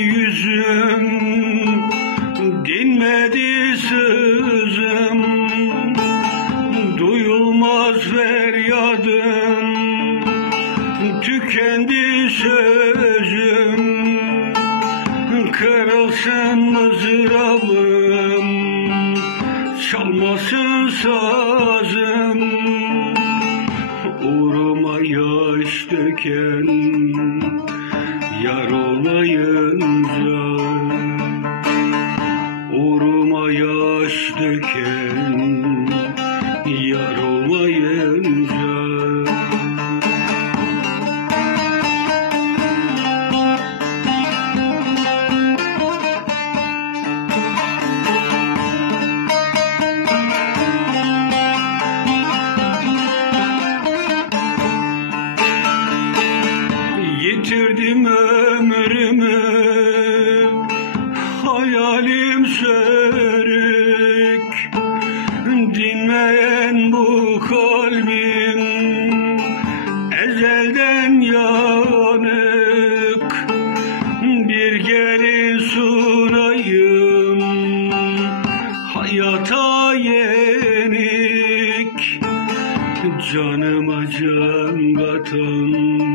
yüzüm, dinmedi sızım, duyulmaz feryadım, tükendi sözüm, kırılsın mızrabım, çalmasın sazım, uğruma yaş döken yar olayınca, uğruma yaş döken yar olayınca. Yitirdim ömrümü, hayalim sörük, dinmeyen bu kalbim ezelden yanık. Bir gelin sunayım hayata yenik, canıma can katan